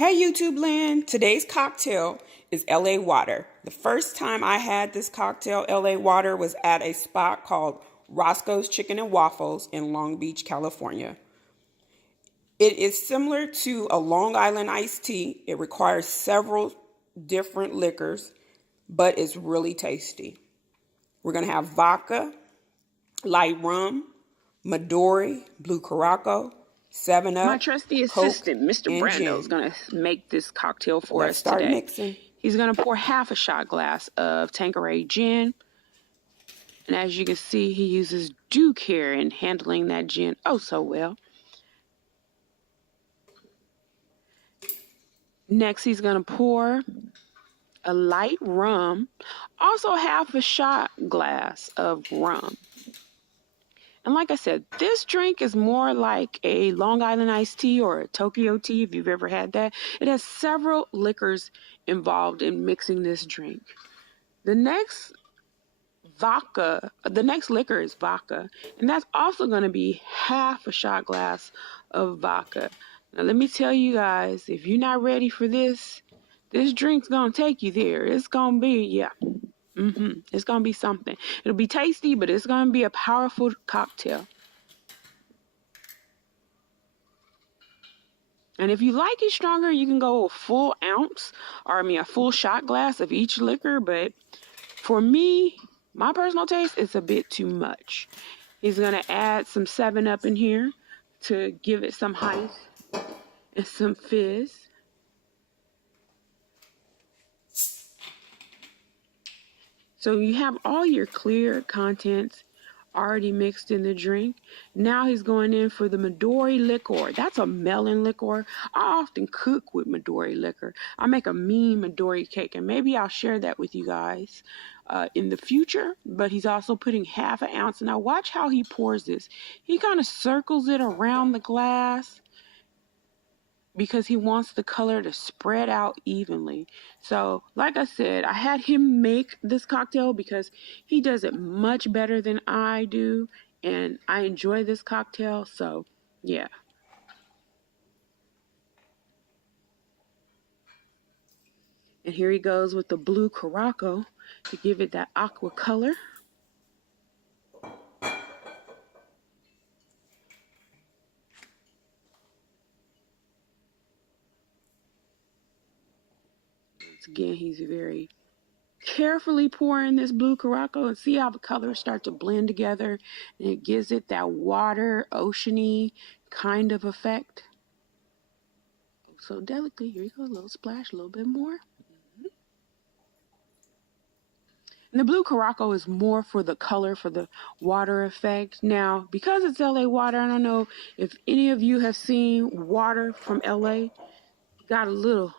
Hey YouTube land, today's cocktail is LA water. The first time I had this cocktail, LA water, was at a spot called Roscoe's Chicken and Waffles in Long Beach, California. It is similar to a Long Island iced tea. It requires several different liquors, but it's really tasty. We're going to have vodka, light rum, Midori, Blue Curaçao, 7 My Up, trusty Coke, assistant, Mr. and Brando, is gin. going to make this cocktail for Let's us start today. mixing. He's going to pour half a shot glass of Tanqueray gin. And as you can see, he uses due care in handling that gin oh so well. Next, he's going to pour a light rum, also half a shot glass of rum. And like I said, this drink is more like a Long Island iced tea or a Tokyo tea, if you've ever had that. It has several liquors involved in mixing this drink. The next liquor is vodka, and that's also going to be half a shot glass of vodka. Now, let me tell you guys, if you're not ready for this drink's going to take you there. It's going to be, it's going to be something. It'll be tasty, but it's going to be a powerful cocktail. And if you like it stronger, you can go a full ounce, or a full shot glass of each liquor. But for me, my personal taste, it's a bit too much. He's going to add some 7 Up in here to give it some height and some fizz. So you have all your clear contents already mixed in the drink. Now he's going in for the Midori liquor. That's a melon liquor. I often cook with Midori liquor. I make a mean Midori cake, and maybe I'll share that with you guys in the future. But he's also putting half an ounce. Now watch how he pours this. He kind of circles it around the glass because he wants the color to spread out evenly. So, like I said, I had him make this cocktail because he does it much better than I do, and I enjoy this cocktail, so yeah. And here he goes with the Blue Curaçao to give it that aqua color. Once again, he's very carefully pouring this Blue Curaçao, and see how the colors start to blend together, and it gives it that water, oceany kind of effect. So delicately, here you go, a little splash, a little bit more. And the Blue Curaçao is more for the color, for the water effect. Now, because it's LA water, I don't know if any of you have seen water from LA. Got a little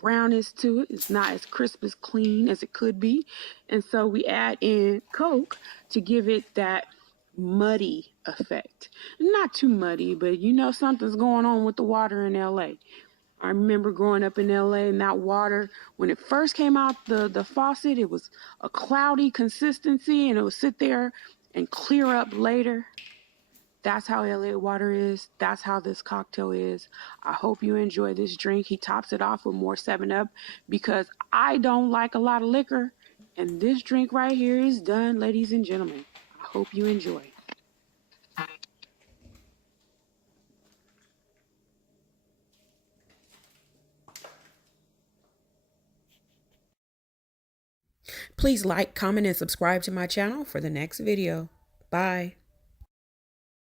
brownness to it. It's not as crisp as clean as it could be. And so we add in Coke to give it that muddy effect. Not too muddy, but you know something's going on with the water in LA. I remember growing up in LA, and that water, when it first came out the faucet, it was a cloudy consistency, and it would sit there and clear up later. That's how LA water is. That's how this cocktail is. I hope you enjoy this drink. He tops it off with more 7 Up because I don't like a lot of liquor. And this drink right here is done, ladies and gentlemen. I hope you enjoy. Please like, comment, and subscribe to my channel for the next video. Bye.